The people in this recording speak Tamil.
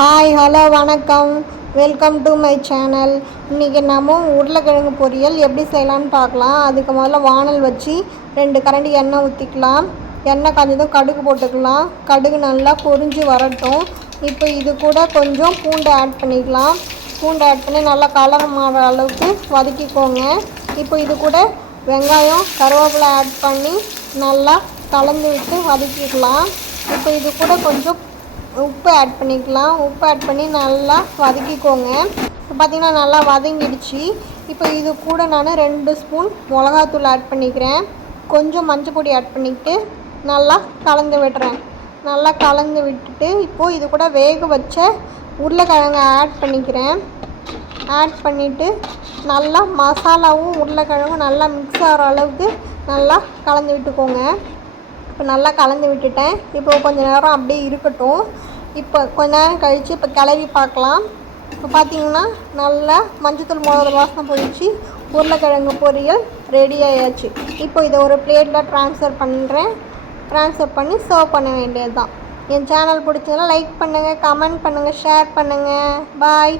ஹாய் ஹலோ வணக்கம். வெல்கம் டு மை சேனல் இன்றைக்கி நம்ம உருளைக்கிழங்கு பொரியல் எப்படி செய்யலாம்னு பார்க்கலாம். அதுக்கு முதல்ல வானல் வச்சு ரெண்டு கரண்டி எண்ணெய் ஊற்றிக்கலாம் எண்ணெய் காஞ்சதும் கடுகு போட்டுக்கலாம். கடுகு நல்லா பொரிஞ்சு வரட்டும். இப்போ இது கூட கொஞ்சம் பூண்டு ஆட் பண்ணிக்கலாம். பூண்டு ஆட் பண்ணி நல்லா கலர் மாற அளவுக்கு வதக்கிக்கோங்க. இப்போ இது கூட வெங்காயம் கருவேப்பிலை ஆட் பண்ணி நல்லா கலந்து விட்டு வதக்கிக்கலாம். இப்போ இது கூட கொஞ்சம் உப்பு ஆட் பண்ணிக்கலாம். உப்பு ஆட் பண்ணி நல்லா வதக்கிக்கோங்க. இப்போ பார்த்திங்கன்னா நல்லா வதங்கிடுச்சு. இப்போ இது கூட நான் ரெண்டு ஸ்பூன் மிளகாத்தூள் ஆட் பண்ணிக்கிறேன். கொஞ்சம் மஞ்சள் பொடி ஆட் பண்ணிக்கிட்டு நல்லா கலந்து விடுறேன். நல்லா கலந்து விட்டுட்டு இப்போது இது கூட வேக வச்ச உருளைக்கிழங்கு ஆட் பண்ணிக்கிறேன். ஆட் பண்ணிவிட்டு நல்லா மசாலாவும் உருளைக்கிழங்கும் நல்லா மிக்ஸ் ஆகிற அளவுக்கு நல்லா கலந்து விட்டுக்கோங்க. இப்போ நல்லா கலந்து விட்டுட்டேன். இப்போ கொஞ்சம் நேரம் அப்படியே இருக்கட்டும். இப்போ கொஞ்ச நேரம் கழித்து இப்போ கிளறி பார்க்கலாம். இப்போ பார்த்தீங்கன்னா நல்லா மஞ்சத்தூள் மிளகா வாசனை போயிடுச்சு. உருளைக்கிழங்கு பொரியல் ரெடி ஆயாச்சு. இப்போ இதை ஒரு பிளேட்டில் ட்ரான்ஸ்ஃபர் பண்ணுறேன் ட்ரான்ஸ்ஃபர் பண்ணி சர்வ் பண்ண வேண்டியது தான் என் சேனல் பிடிச்சதுன்னா லைக் பண்ணுங்கள் கமெண்ட் பண்ணுங்கள் ஷேர் பண்ணுங்கள் பாய்